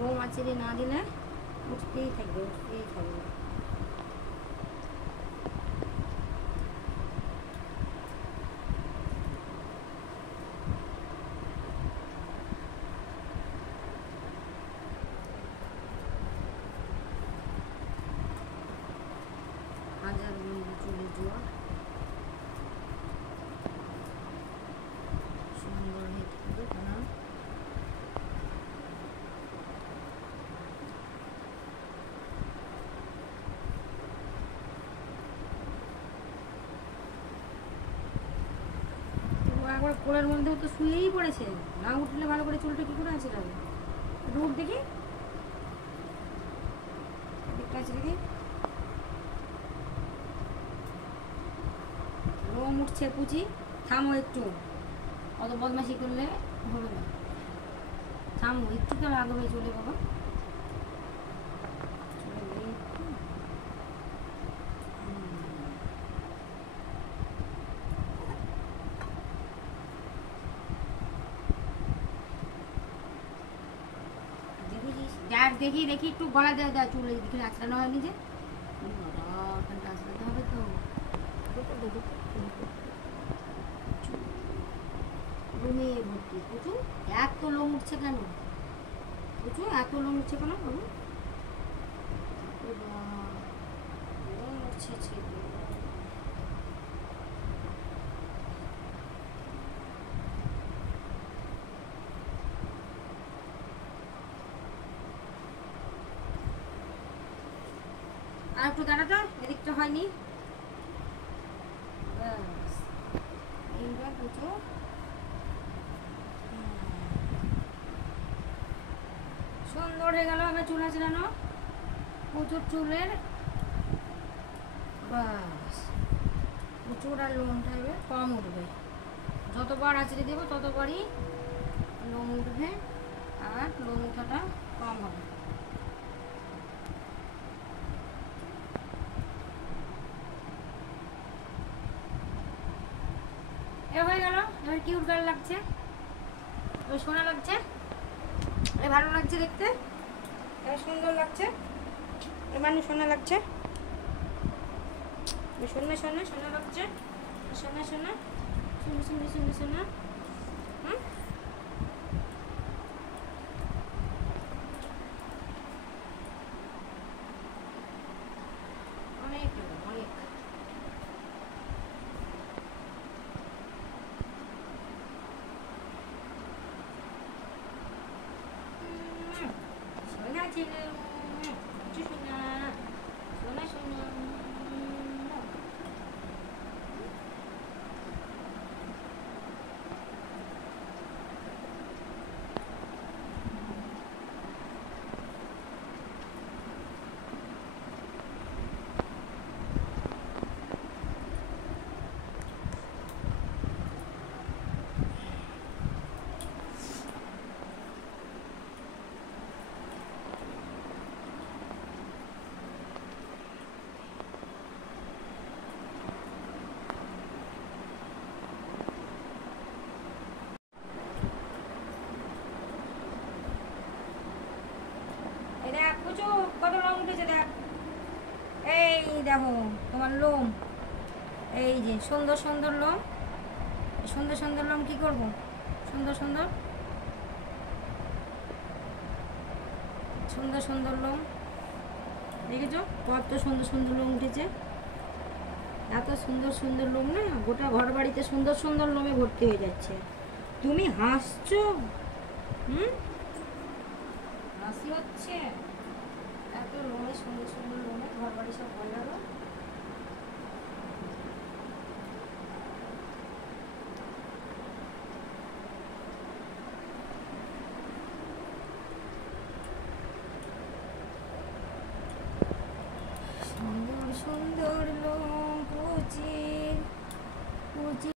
লোম আঁচড়ে না দিলে উঠতেই থাকবে, উঠতেই থাকবে। হাজার চুলে জোয়ার সুন্দর হয়ে থাকবে। কারণ একবার কোলের মধ্যেও তো শুয়েই পড়েছে, না উঠলে ভালো করে চুলটা কি করে আছে যাবে। রূপ দেখি, দেখতে আছে দেখি, লোম উঠছে কুচি। থামো একটু, অত বদমাশি করলে হবে না। থামো একটু, তো আগে হয়ে চলে বাবা, দেখি দেখি একটু গলা দেওয়া দেওয়া চুলে দেখি আঁচড়ানো হয়নি যে, ওখানটা আঁচড়াতে হবে তো। লোমে ভর্তি প্রচুর। এত লোম উঠছে কেন, প্রচুর এত লোম উঠছে কেন বাবু? লোম উঠছে। আর একটু দাঁড়াতো, এদিকটা হয়নি। এইবার প্রচুর সুন্দর হয়ে গেল। এবার চুল আঁচড়ানো, প্রচুর চুলের বাস প্রচুর। আর লোমটা এবার কম উঠবে, যতবার আঁচড়ে দেবো ততবারই লোম উঠবে আর লোম উঠাটা কম হবে। এ হয়ে গেল। এবার কিউট গার্ল লাগছে, এবার সোনা লাগছে, এ ভালো লাগছে দেখতে, এবার সুন্দর লাগছে, এবার সোনা লাগছে, সোনা সোনা সোনা লাগছে, সোনা সোনা সোনা সোনা সোনা সোনা। অনেক অনেক সোনা ছিল, সোনা সোনা সোনা। কত লোম উঠেছে দেখ, এই দেখো তোমার লোম, এই যে সুন্দর সুন্দর লোম। সুন্দর সুন্দর লোম কি করবো, সুন্দর সুন্দর সুন্দর সুন্দর লোম দেখেছো, কত সুন্দর সুন্দর লোম উঠেছে। এত সুন্দর সুন্দর লোম না, গোটা ঘর বাড়িতে সুন্দর সুন্দর লোমে ভর্তি হয়ে যাচ্ছে। তুমি হাসছো? হাসি হচ্ছে? এত লোমে, সুন্দর সুন্দর লোমে ঘর বাড়ি সব ভরে গেল। সুন্দর সুন্দর লোম কুচি কুচি।